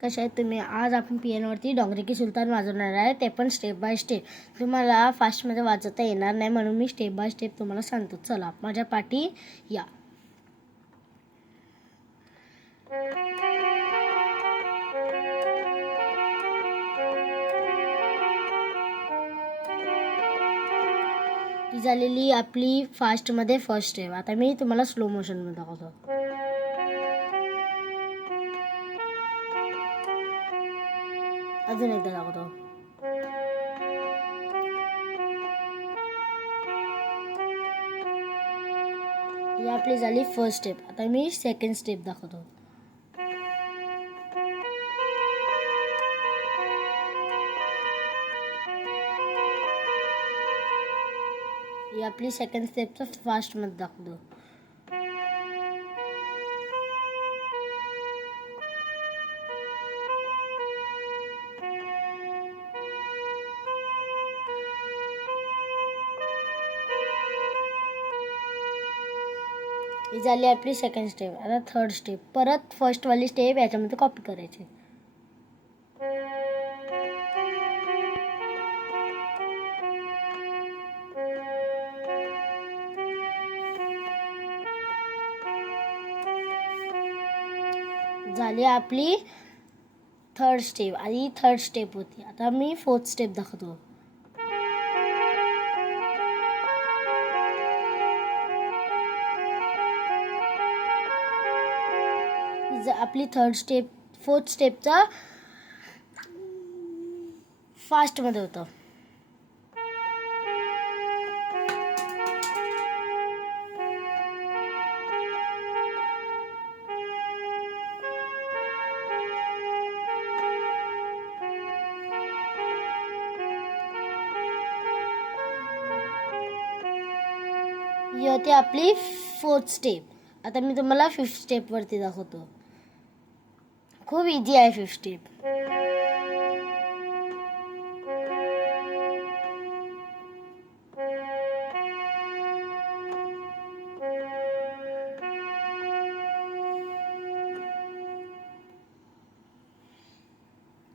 कशा आहेत तुम्ही? आज आपण पियानोवरती डोंगरे की सुलतान वाजवणार आहे, ते पण स्टेप बाय स्टेप. तुम्हाला फास्टमध्ये वाजवता येणार नाही म्हणून मी स्टेप बाय स्टेप तुम्हाला सांगतो. चला माझ्या पाठी या. ही झालेली आपली फास्टमध्ये फर्स्ट स्टेप. आता मी तुम्हाला स्लो मोशनमध्ये दाखवतो. अजून एकदा दाखवतो. ही आपली झाली फर्स्ट स्टेप. आता मी सेकंड स्टेप दाखवतो. ही आपली सेकंड स्टेपचं फास्टमध्ये दाखवतो. ही झाली आपली सेकंड स्टेप. आता थर्ड स्टेप. परत फर्स्टवाली स्टेप याच्यामध्ये कॉपी करायची. झाली आपली थर्ड स्टेप. आणि थर्ड स्टेप होती. आता मी फोर्थ स्टेप दाखवतो. आपली थर्ड स्टेप फोर्थ स्टेपचा फास्टमध्ये होतं. ही होती आपली फोर्थ स्टेप. आता मी तुम्हाला फिफ्थ स्टेपवरती दाखवतो. खूप इझी आहे फिफ्थ स्टेप.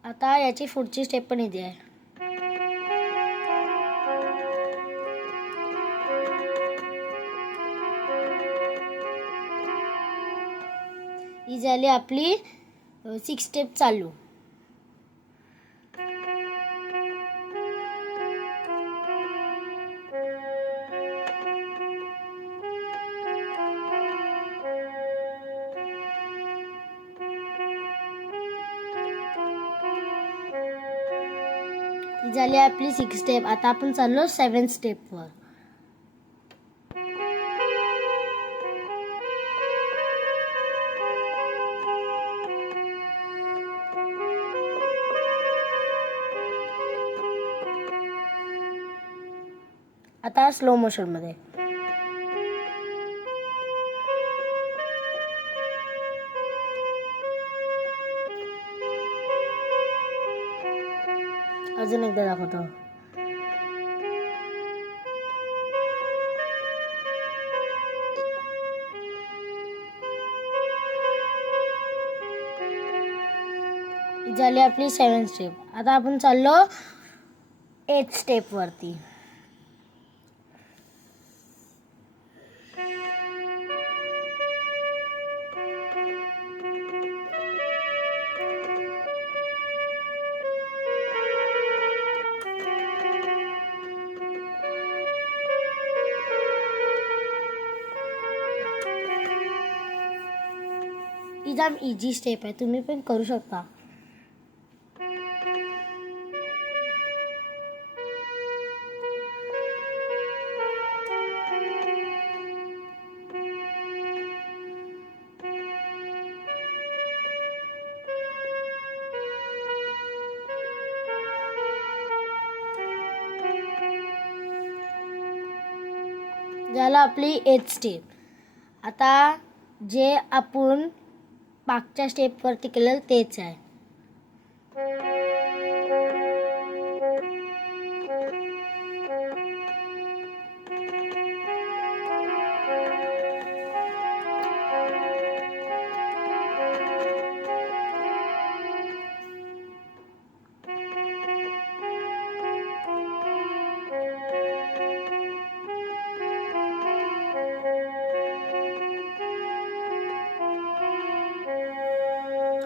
आता याची पुढची स्टेप पण इझी आहे. ही झाली आपली सिक्स स्टेप चालू. ही झाली आपली सिक्स स्टेप. आता आपण चाललो सेवन स्टेपवर. आता स्लो मोशनमध्ये. अजून एकदा दाखवतो. झाली आपली सेवन स्टेप. आता आपण चाललो एथ स्टेपवरती. एकदम इझी स्टेप आहे, तुम्ही पण करू शकता. झालं आपली एथ स्टेप. आता जे आपण मागच्या स्टेपवरती केलं तेच आहे.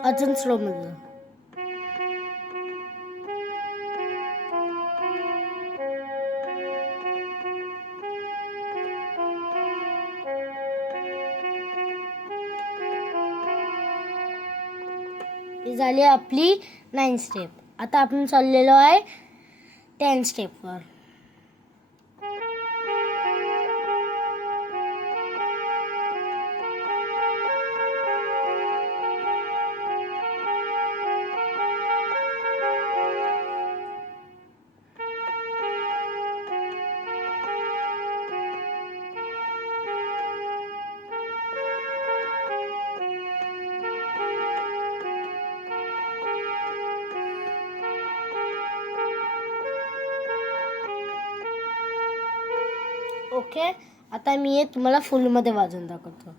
अजून स्लो मध्ये. ही झाली आपली 9 स्टेप. आता आपण चाललेलो आहे 10 स्टेपवर. ओके, आता मी हे तुम्हाला फुलमध्ये वाजवून दाखवतो.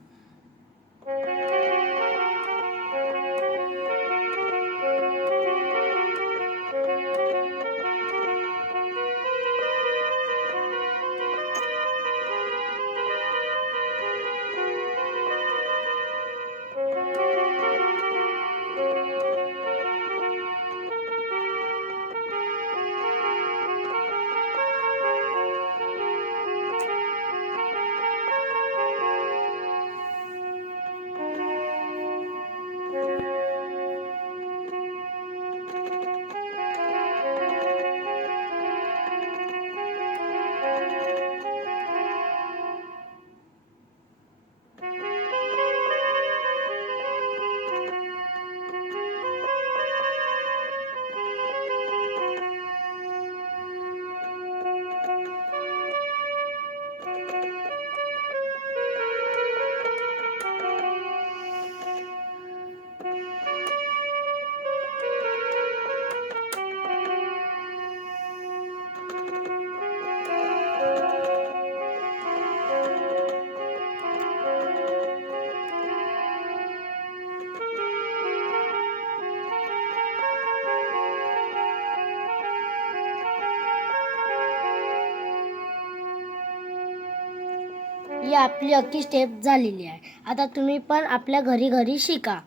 ही आपली अख्खी स्टेप झालेली आहे. आता तुम्ही पण आपल्या घरी शिका.